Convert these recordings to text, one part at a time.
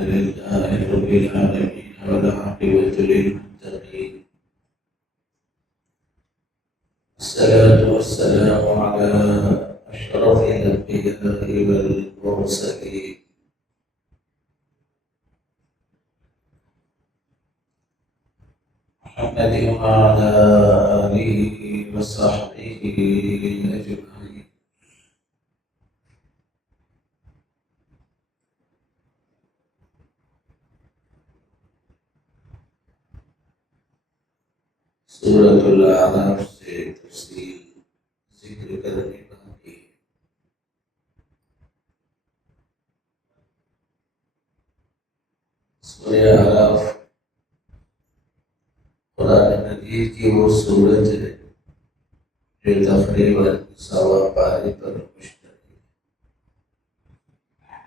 لله رب العالمين والعاقبة للمتقين. الصلاة والسلام على أشرف الأنبياء والمرسلين محمد وعلى آله وصحبه أجمعين. سورة الأعراف سے تفصیل ذکر کرنے باقی. سورہ اعراف قرآن مجید کی وہ سورت ہے جو تقریباً 100 پارے پر مشتمل ہے.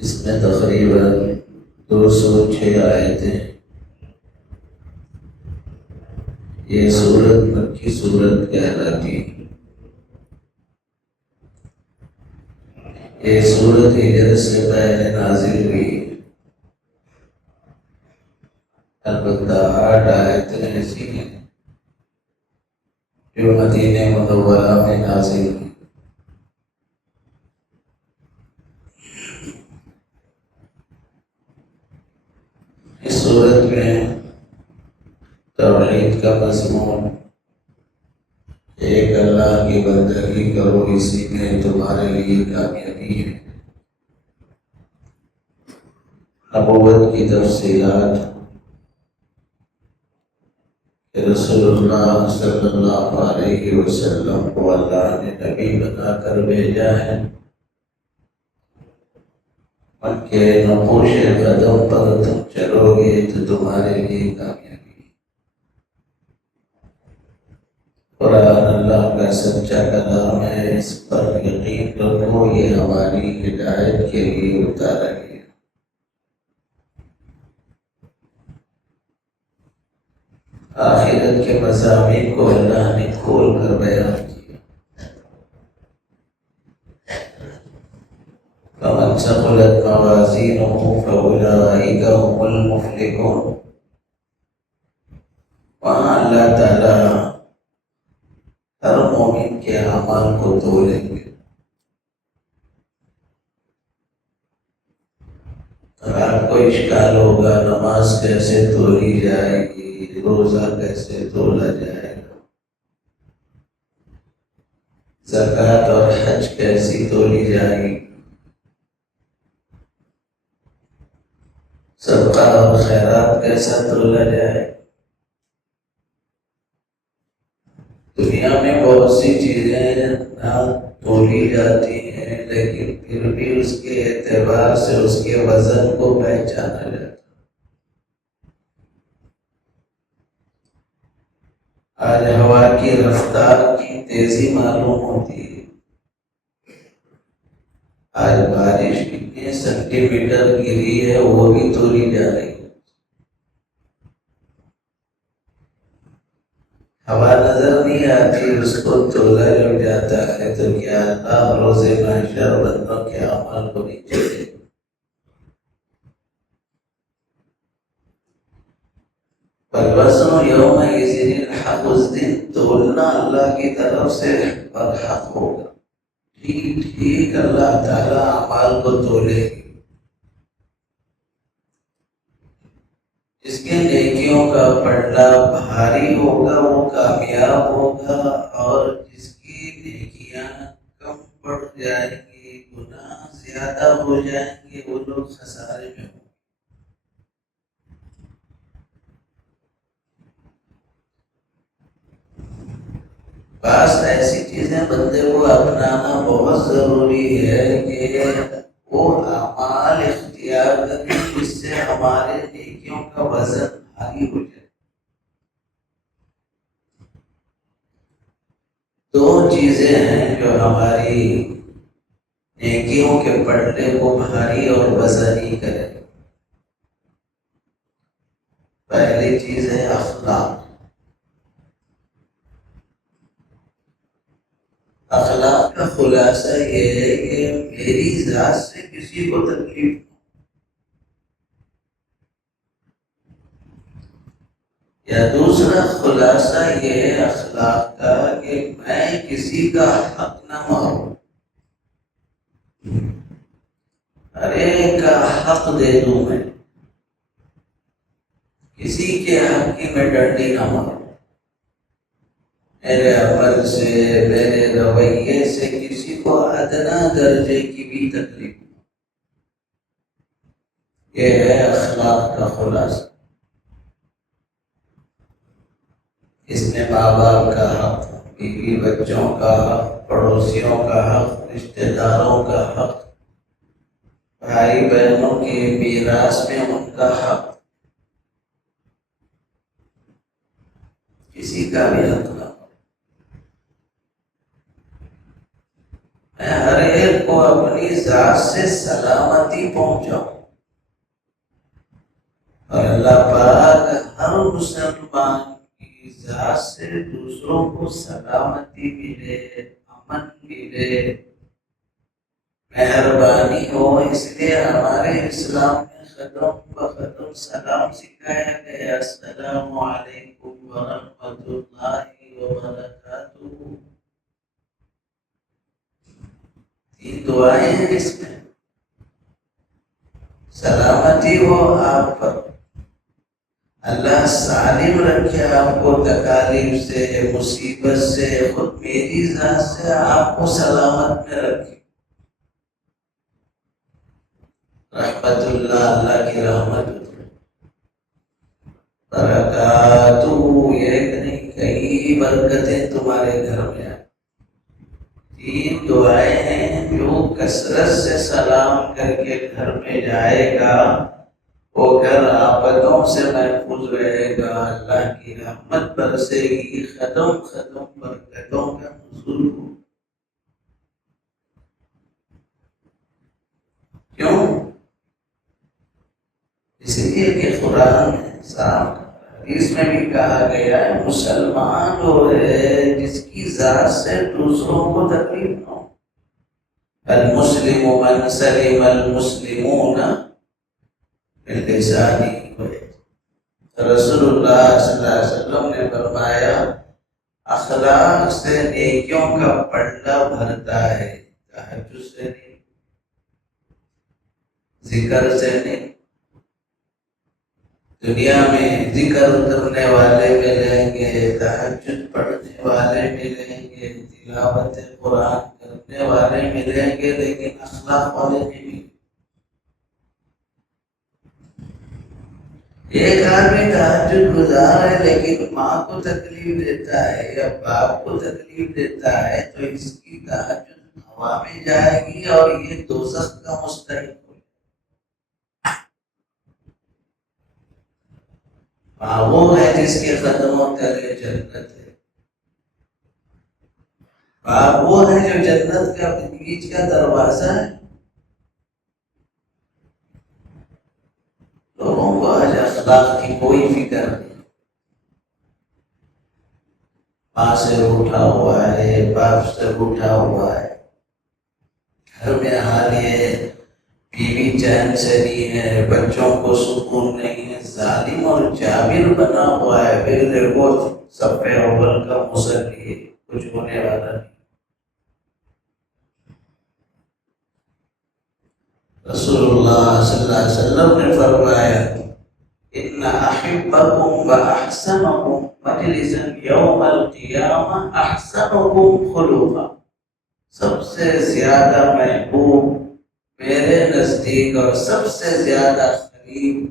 اس میں تقریباً 206 آیتیں. یہ سورت مکی سورت کہلاتی ہے. یہ سورت ہجرت سے پہلے نازل ہوئی. البتہ 8 آیتیں ایسی ہیں جو مدینہ منورہ میں نازل ہوئی. اس صورت میں توحید کا مضمون، ایک اللہ کی بندگی کرو اسی میں تمہارے لیے کامیابی ہے. نبوت کی تفصیلات کہ رسول اللہ صلی اللہ علیہ وسلم کو اللہ نے نبی بنا کر بھیجا ہے. ان کے نقوش قدم پر تم چلو گے تو تمہارے لیے کامیابی. قرآن اللہ کا سچا کلام ہے، اس پر یقین رکھو، یہ ہماری ہدایت کے لیے اتارا گیا. آخرت کے مضامین کو اللہ نے کھول کر بیان کیا. فمن ثقلت موازینہ فاولئک هم المفلحون. وہاں اللہ تعالیٰ ہر مومن کے اعمال کو تولیں گے. اور آپ کو اشکال ہوگا نماز کیسے تولی جائے گی، روزہ کیسے تولا جائے گا، زکوٰۃ اور حج کیسی تولی جائے گی، صدقہ اور خیرات کیسا تولا جائے. دنیا میں بہت سی چیزیں نہ تولی جاتی ہیں، لیکن پھر بھی اس کے اعتبار سے اس کے وزن کو پہچانا جاتا ہے. آج ہوا کی رفتار کی تیزی معلوم ہوتی ہے. آج بارش کتنے سینٹی میٹر گری ہے وہ بھی تولی جا رہی ہے. ہوا نظر نہیں آتی، اس کو تولا جب جاتا ہے تو کیا اللہ روز محشر بندوں کے اعمال کو نہیں چلے. والوزن یومئذ الحق. اس دن تولنا اللہ کی طرف سے برحق ہوگا. ٹھیک اللہ تعالیٰ اعمال کو تولے گی. جس کے نیکیوں کا پلڑا بھاری ہوگا وہ کامیاب ہوگا، اور جس کی نیکیاں کم پڑ جائیں گی، گناہ زیادہ ہو جائیں گے، وہ لوگ خسارے میں ہوں. بعض ایسی چیزیں بندے کو اپنانا بہت ضروری ہے کہ وہ اعمال اختیار کریں جس سے ہمارے نیکیوں کا وزن بھاری ہو جائے. 2 چیزیں ہیں جو ہماری نیکیوں کے پلڑے کو بھاری اور وزنی کریں. پہلی چیز ہے اخلاق. اخلاق کا خلاصہ یہ ہے کہ میری ذات سے کسی کو تکلیف نہ ہو، یا دوسرا خلاصہ یہ ہے اخلاق کا کہ میں کسی کا حق نہ ماروں، ہر ایک کا حق دے دوں، میں کسی کے حق کی میں ڈنڈی نہ ماروں، میرے عمل سے میرے رویے سے کسی کو ادنا درجے کی بھی تکلیف نہ ہو۔ یہ ہے اخلاق کا خلاصہ۔ اس میں ماں باپ کا حق، بیوی بچوں کا حق، پڑوسیوں کا حق، رشتہ داروں کا حق، بھائی بہنوں کی میراث میں ان کا حق، کسی کا بھی حق نہ ہو۔ میں ہر ایک کو اپنی ذات سے سلامتی پہنچاؤں، اور اللہ پاک ہر مسلمان کی ذات سے دوسروں کو سلامتی ملے، امن ملے، مہربانی ہو۔ اس لیے ہمارے اسلام میں قدم بقدم سلام سکھایا گیا، السلام علیکم ورحمۃ اللہ وبرکاتہ۔ تین دعائیں ہیں اس میں، سلامتی ہو آپ پر، اللہ سالم رکھے آپ کو تکالیف سے، مصیبت سے، خود میری ذات سے آپ کو سلامت میں رکھے، رحمت اللہ، اللہ کی رحمت، برکاتہ، ایک نہیں کئی برکتیں تمہارے گھر میں آئیں۔ تین دعائیں ہیں، جو کثرت سے سلام کر کے گھر میں جائے گا وہ گھر آفتوں سے محفوظ رہے گا، اللہ کی رحمت برسے گی، قدم قدم برکتوں کا نزول ہو۔ کیوں؟ اس لیے کہ قرآن میں صاف حدیث میں بھی کہا گیا ہے، مسلمان وہ ہے جس کی ذات سے دوسروں کو تکلیف نہ ہو۔ المسلم من سلم المسلمون من لسانہ ویدہ۔ رسول اللہ صلی اللہ علیہ وسلم نے فرمایا اخلاق سے نیکیوں کا پلڑا بھرتا ہے، تہجد سے نہیں، ذکر سے نہیں۔ دنیا میں ذکر کرنے والے ملیں گے، تہجد پڑھنے والے ملیں گے، تلاوت قرآن کرنے والے ملیں گے، لیکن اخلاق والے نہیں ملیں گے۔ ایک آدمی تہجد گزار ہے لیکن ماں کو تکلیف دیتا ہے یا باپ کو تکلیف دیتا ہے، تو اس کی تہجد ہوا میں جائے گی اور یہ دوزخ کا مستحق ہو۔ ماں وہ ہے جس کے قدموں تلے جنت ہے، باپ وہ ہے جو جنت کا بیچ کا دروازہ ہے۔ لوگوں کو آج اخلاق کی کوئی فکر نہیں، ماں سے روٹھا ہوا ہے، باپ سے روٹھا ہوا ہے، گھر میں حال یہ بیوی چین سے نہیں ہے، بچوں کو سکون نہیں ہے، ظالم اور جابر بنا ہوا ہے، پھر وہ صف اول کا مصلی ہے، کچھ ہونے والا نہیں۔ رسول اللہ صلی اللہ علیہ وسلم نے فرمایا ان احبکم واحسنکم مجلسا یوم القیامہ احسنکم خلقا، سب سے زیادہ محبوب میرے نزدیک اور سب سے زیادہ قریب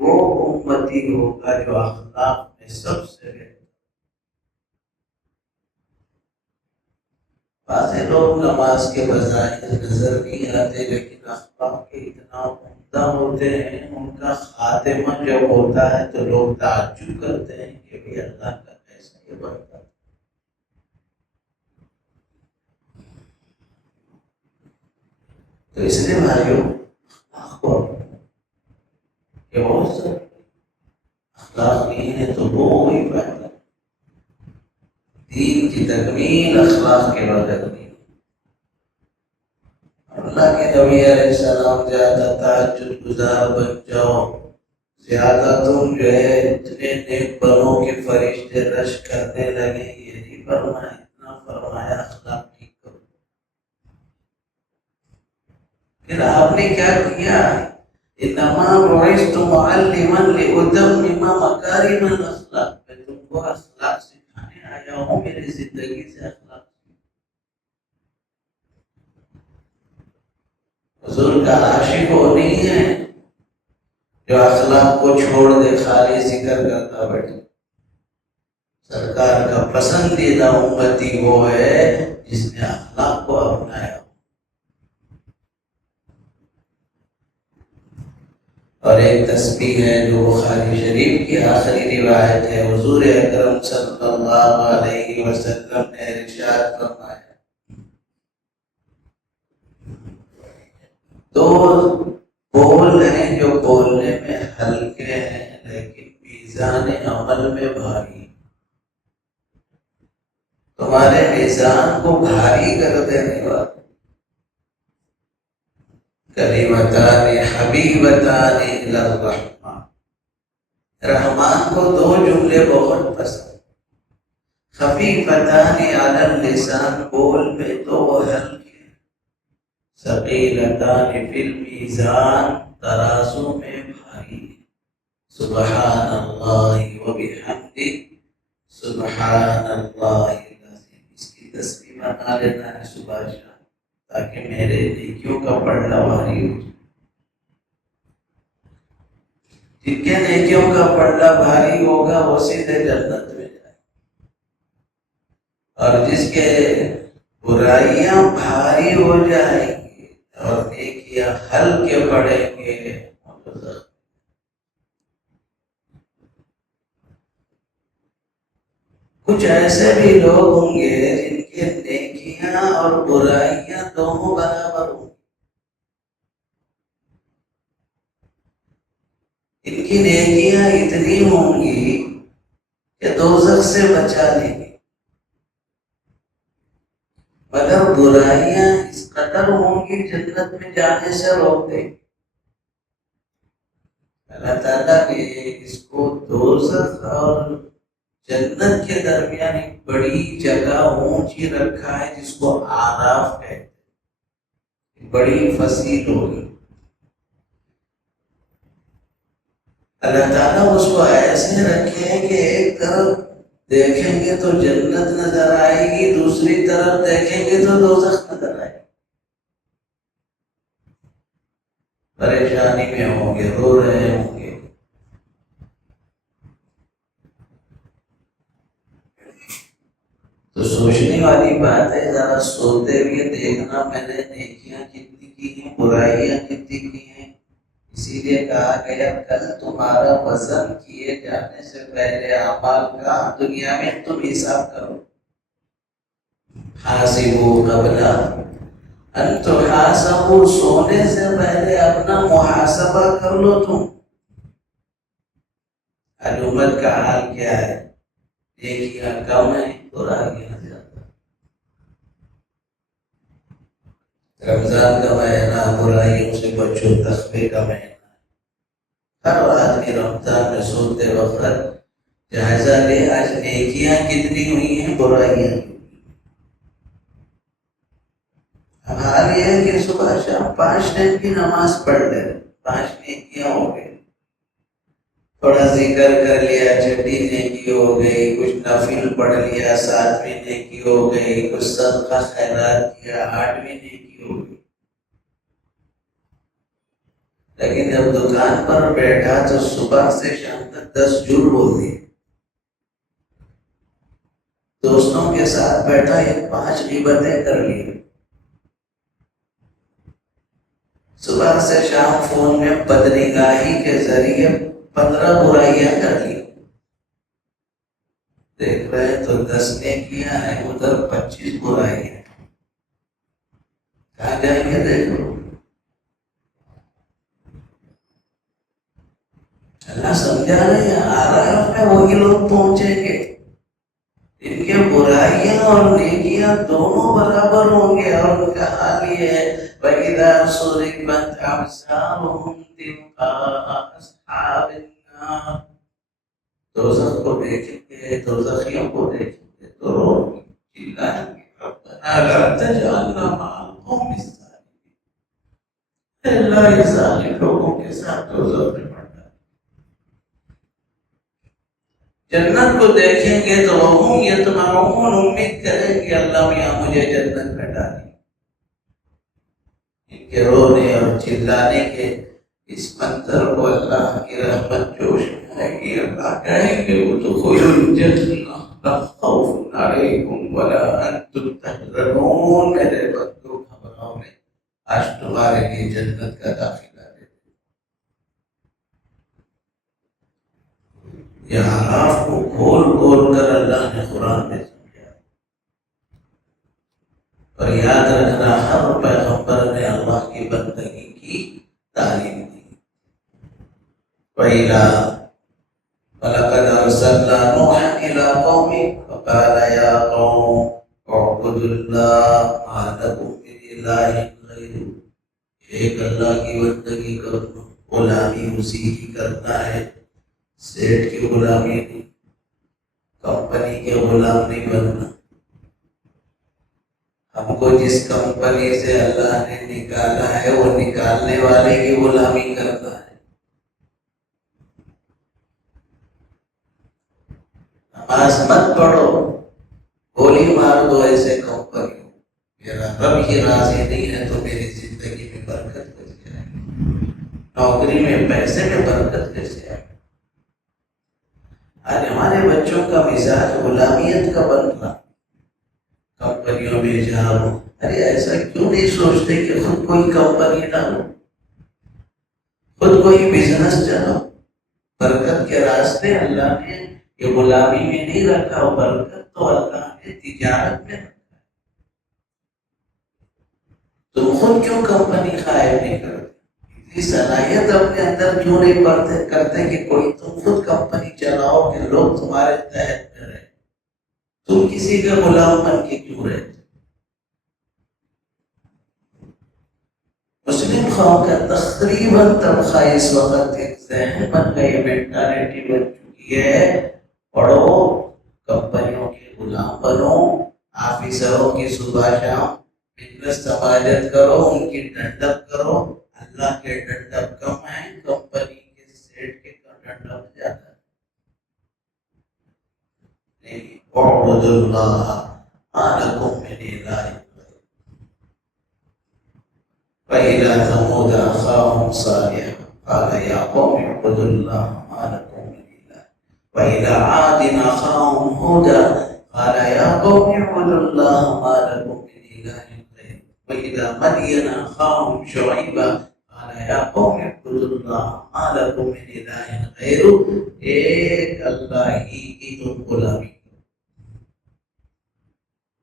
وہ امتی ہوگا جو اخلاق میں سب سے بہتر۔ بعض لوگ نماز کے بظاہر نظر نہیں آتے لیکن اخلاق کے اتنا عمدہ ہوتے ہیں، ان کا خاتمہ جب ہوتا ہے تو لوگ تعجب کرتے ہیں کہ بھی اللہ کا کیسا یہ بنتا ہے۔ تو اس لیے بھائیوں کہ بہت سے اخلاق نہیں ہے تو وہ کوئی فائدہ، دین کی تکمیل اخلاق کے بغیر نہیں۔ اللہ کے نبی علیہ السلام زیادہ تہجد گزار بن جاؤ، زیادہ تم جو ہے اتنے نیک بنو کے فرشتے رش کرنے لگے، یہ نہیں فرمایا، اتنا فرمایا اخلاق ٹھیک کرو۔ پھر آپ نے کیا کیا؟ انما بعثت معلما لاتمم مکارم الاخلاق، میں تم کو اخلاق سکھانے آیا ہوں، میری زندگی سے اخلاق۔ حضور کا عاشق وہ نہیں ہے جو اخلاق کو چھوڑ دے خالی ذکر کرتا بیٹھے۔ سرکار کا پسندیدہ امتی وہ ہے جس نے اخلاق کو اپنایا۔ اور ایک تسبیح ہے جو بخاری شریف کی آخری روایت ہے، حضور اکرم صلی اللہ علیہ وسلم نے ارشاد فرمایا، دو بول ہیں جو بولنے میں ہلکے ہیں لیکن میزان عمل میں بھاری، تمہارے میزان کو بھاری کر دینے والے۔ کلمتان حبیبتان الی الرحمن، رحمان کو دو جملے بہت پسند، خفیفتان علی اللسان، بول میں تو وہ ہلکے، ثقیلتان فی المیزان، ترازو میں بھاری، سبحان اللہ وبحمدہ، سبحان اللہ العظیم۔ اس کی تسبیح بنا لینا ہے صبح شام تاکہ میرے نیکیوں کا پلڑا بھاری ہو جائے۔ جن کے نیکیوں کا پلڑا بھاری ہوگا وہ سیدھے جنت میں جائے، اور جس کے برائیاں بھاری ہو جائیں گی اور نیکیاں ہلکے پڑیں گے۔ کچھ ایسے بھی لوگ ہوں گے جن کے نیکیاں اور برائیاں دونوں برابر ہوں گی، ان کی نیکیاں اتنی ہوں گی کہ دوزخ سے بچا لیں گی، مگر برائیاں اس قدر ہوں گی جنت میں جانے سے روک دیں گی۔ اللہ تعالیٰ نے اس کو دوزخ اور جنت کے درمیان ایک بڑی جگہ اونچی رکھا ہے جس کو آراف کہتے ہیں، بڑی فصیل ہوگی۔ اللہ تعالیٰ اس کو ایسے رکھے ہیں کہ ایک طرف دیکھیں گے تو جنت نظر آئے گی، دوسری طرف دیکھیں گے تو دوزخ نظر آئے گی۔ پریشانی میں ہوں گے، رو رہے ہوں گے۔ تو سوچنے والی بات ہے، ذرا سوتے ہوئے دیکھنا میں نے نیکیاں کتنی کی ہیں، برائیاں کتنی کی ہیں۔ اسی لیے کہا گیا کل تمہارا وزن کیے جانے سے پہلے اعمال کا دنیا میں تم حساب کرو۔ حاسبوا قبل ان تحاسبوا، سونے سے پہلے اپنا محاسبہ کر لو تم۔ آج امت کا حال کیا ہے؟ نیکیاں کم ہیں، برائیاں زیادہ۔ رمضان کا مہینہ برائیوں سے بچو، تقوی کا مہینہ۔ ہر آدمی رمضان میں سوتے وقت جائزہ لے، آج نیکیاں کتنی ہوئی ہیں، برائیاں۔ اب حال یہ ہے کہ صبح شام 5 ٹائم کی نماز پڑھ لے، 5 نیکیاں ہو گئی، تھوڑا ذکر کر لیا، چھٹی نیکی ہو گئی، کچھ نفل پڑھ لیا، 7ویں نیکی ہو گئی، کچھ صدقہ خیرات کیا، 8ویں نیکی ہو گئی۔ لیکن جب دکان پر بیٹھا تو صبح سے شام تک 10 جھوٹ بول دیے، دوستوں کے ساتھ بیٹھا، یہ 5 غیبتیں کر لی، صبح سے شام فون میں بدنگاہی کے ذریعے 15 برائیاں کر لی۔ دیکھ رہے تو 10 نیکیاں ہیں، ادھر 25 برائیاں، کہاں جائیں گے دیکھو۔ اللہ سمجھا رہے ہیں، آراف میں وہی لوگ پہنچیں گے جن کے برائیاں اور نیکیاں نیکیاں دونوں برابر ہوں گے. اور ان کا حال یہ ہے وَإِذَا صُرِفَتْ أَبْصَارُهُمْ تِلْقَاءَ أَصْحَابِ النَّارِ. دوزخ کو دیکھیں گے، دوزخیوں کو دیکھیں گے تو رو چلائیں گے ربنا لا تجعلنا مع القوم الظالمين. اللہ یہ ظالم لوگوں کے ساتھ دوزخ میں پڑ ڈالے. جنت کو دیکھیں گے تو وہم یطمعون، امید کریں گے اللہ میاں مجھے جنت میں ڈالیں. ان کے رونے اور چلانے کے اس منظر کو اللہ کی رحمت جوش میں آئے گی. اللہ کہیں گے ادخلوا الجنہ لا خوف علیکم ولا انتم تحزنون. میرے بندو گھبراؤ نہیں، آج تمہارے لیے جنت کا داخلہ دے. یہ آراف کو کھول کھول کر اللہ نے قرآن میں سمجھا. اور یاد رکھنا ہر پیغمبر نے اللہ کی بندگی کی تعلیم دی. وَلَقَدْ أَرْسَلْنَا نُوحًا إِلَىٰ قَوْمِهِ فَقَالَ يَا قَوْمِ اعْبُدُوا اللَّهَ مَا لَكُم مِّنْ إِلَٰهٍ غَيْرُهُ. ایک اللہ کی بندگی کرو، غلامی اسی کی کرنا ہے. سیٹ کی غلامی نہیں، کمپنی کے غلام نہیں بننا. ہم کو جس کمپنی سے اللہ نے نکالا ہے وہ نکالنے والے کی غلامی کرنا ہے. نماز مت پڑھو، گولی مار دو ایسے کمپنی. میرا رب ہی راضی نہیں ہے تو میری زندگی میں برکت کیسے آئے، نوکری میں پیسے میں برکت کیسے آئے. آج ہمارے بچوں کا مزاج غلامیت کا بن رہا. کمپنیوں میں جاؤ، ارے ایسا کیوں نہیں سوچتے کہ خود کوئی کمپنی ڈالو، خود کوئی بزنس چلاؤ. برکت کے راستے اللہ نے یہ غلامی میں نہیں رکھا، برکت تو اللہ نے تجارت میں رکھا. تم خود کیوں کمپنی قائم نہیں کرتے؟ اتنی صلاحیت اپنے اندر کیوں نہیں کرتے کہ کوئی تم خود کمپنی چلاؤ کہ لوگ تمہارے تحت میں رہے. تم کسی کا غلام بن کے کیوں رہتے؟ مسلم قوم کا تقریباً طبقہ اس وقت ایک ذہن بن گئی، مینٹالٹی بن چکی ہے پڑھو، کمپنیوں کے غلام بنو، آفیسروں کی صبح شام بزنس سماجت کرو، ان کی ڈنڈپ کرو. اللہ کے ڈنڈپ کم ہیں، کمپنی کے سیٹ کے ڈنڈپ زیادہ. اعبدوا اللہ ما لکم من الہ غیرہ. وَإِلَىٰ ثَمُودَ أَخَاهُمْ صَالِحًا قَالَ يَا قَوْمِ اعْبُدُوا اللَّهَ مَا لَكُم مِّنْ إِلَٰهٍ. وَإِلَىٰ عَادٍ أَخَاهُمْ هُودًا قَالَ يَا قَوْمِ اعْبُدُوا اللَّهَ مَا لَكُم مِّنْ إِلَٰهٍ غَيْرُهُ. وَإِلَىٰ مَدْيَنَ أَخَاهُمْ شُعَيْبًا قَالَ يَا قَوْمِ اعْبُدُوا اللَّهَ مَا لَكُم مِّنْ إِلَٰهٍ غَيْرُهُ. ایک اللہ ہی کی تم غلامی،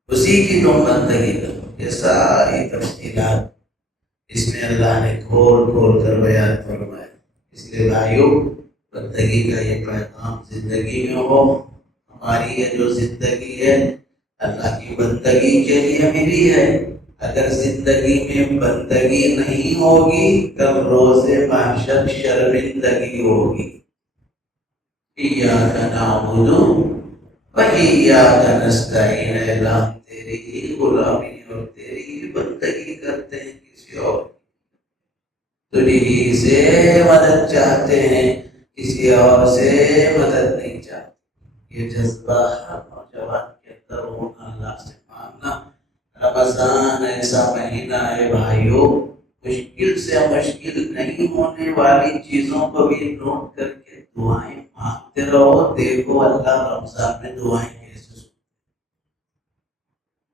اسی کی تم بندگی کرو. یہ ساری تفصیلات اس میں اللہ نے کھول کھول کر بیان فرمایا. اس لیے بھائیو، بندگی کا یہ پیغام زندگی میں ہو. ہماری یہ جو زندگی ہے اللہ کی بندگی کے لیے ملی ہے. اگر زندگی میں بندگی نہیں ہوگی کل روز محشر شرمندگی ہوگی. ایاک نعبد و ایاک نستعین. اللہ تیری ہی غلامی اور تیری ہی بندگی کرتے ہیں، کسی اور تجھی سے مدد چاہتے ہیں، کسی اور سے مدد نہیں چاہتے. یہ جذبہ ہر نوجوان کے اندر ہونا، اللہ سے مانگنا. رمضان ایسا مہینہ ہے بھائیو، مشکل سے مشکل نہیں ہونے والی چیزوں کو بھی نوٹ کر کے دعائیں مانگتے رہو. دیکھو اللہ رمضان میں دعائیں کیسے سنتے.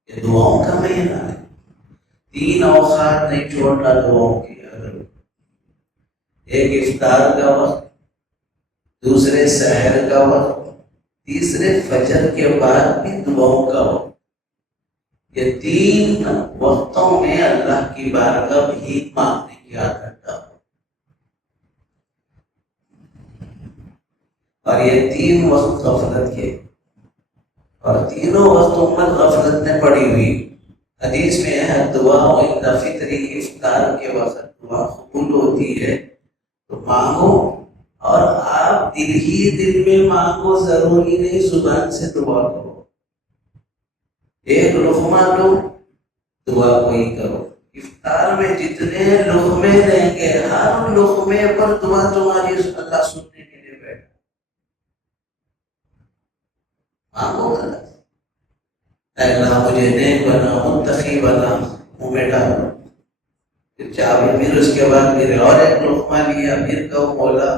یہ دعاؤں کا مہینہ ہے. 3 اوقات نہیں چھوڑنا دعاؤں کی. ایک افطار کا وقت، دوسرے سحر کا وقت، تیسرے فجر کے بعد بھی دعاؤں کا وقت. یہ 3 وقتوں میں اللہ کی بارگاہ بھیک مانگنے کی عادت ڈالو. اور یہ 3 وقت غفلت کے. اور تینوں وقت امت غفلت میں پڑی ہوئی. حدیث میں ہے دعا عند فطری، افطار کے وقت دعا قبول ہوتی ہے تو مانگو، اور آپ دل ہی دل میں مانگو، ضروری نہیں زبان سے دعا کرو. ایک لقمہ لو، دعا کوئی کرو. افطار میں جتنے لقمے دیں گے ہر لقمے پر دعا تمہاری اللہ سننے کے لیے بیٹھا. مانگو اللہ، اے اللہ مجھے نیک بنا، متقی بنا، منہ میں ڈالو. پھر چاول، پھر اس کے بعد پھر اور ایک لقمہ لیا، پھر کہو مولا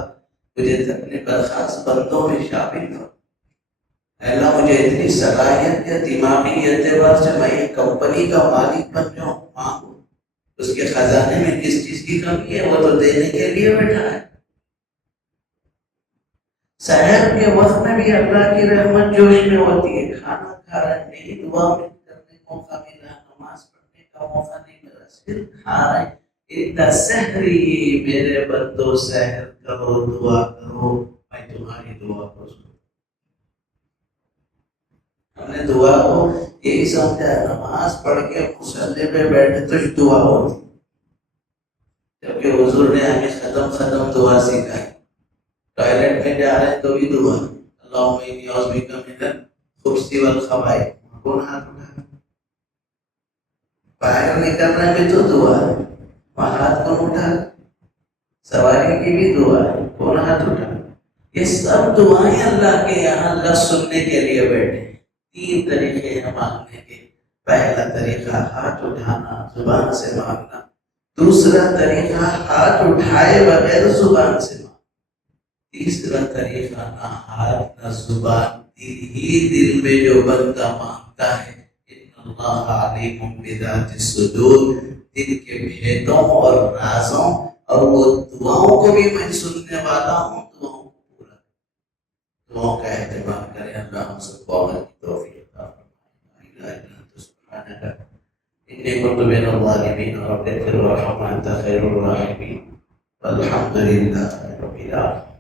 مجھے اپنے برخاست بندوں میں شامل کرو. اے اللہ مجھے اتنی صلاحیت یا دماغی اعتبار سے میں ایک کمپنی کا مالک بن جاؤں. مانگو. اس کے خزانے میں کس چیز کی کمی ہے، وہ تو دینے کے لیے بیٹھا ہے. سحر کے وقت میں بھی اللہ کی رحمت جوش میں ہوتی ہے. کھانا کھا رہے نہیں، دعا میں کرنے کا موقع ملا، نماز پڑھنے کا موقع نہیں ملا، صرف کھا رہے. اتنا سحری میرے بندو، سحر کرو، دعا کرو، میں تمہاری دعا کو سنوں. ہم نے دعا کو یہی سمجھا ہے نماز پڑھ کے مصلی پہ بیٹھے تو دعا ہوتی، جبکہ حضور نے ہمیں ختم دعا سکھائی. ٹوائلٹ میں جا رہے ہیں تو بھی دعا، اللہم انی اعوذ بک من الخبث والخبائث. کون ہاتھ اٹھا؟ باہر نکلنے میں تو دعا ہے، وہاں ہاتھ کون اٹھا؟ سواری کی بھی دعا ہے، کون ہاتھ اٹھا؟ یہ سب دعائیں اللہ کے یہاں اللہ سننے کے لیے بیٹھے. تین طریقے ہیں مانگنے کے. پہلا طریقہ ہاتھ اٹھانا، زبان سے مانگنا. دوسرا طریقہ ہاتھ اٹھائے بغیر زبان سے مانگنا. تیسرا طریقہ نہ ہاتھ نہ زبان، دل ہی دل میں جو بندہ مانگتا ہے. ان اللہ علیم بذات الصدور، دل کے بھیدوں اور رازوں، اور وہ دعاؤں کو بھی میں سننے والا ہوں. دعاؤں کو پورا، دعاؤں کا اہتمام کریں. اللہ ہم سب کو عمل کی توفیق عطا فرمائے. لا الہ الا انت سبحانک انی کنت من الظالمین، رب اغفر وارحم وانت خیر الراحمین. والحمد للہ رب العالمین.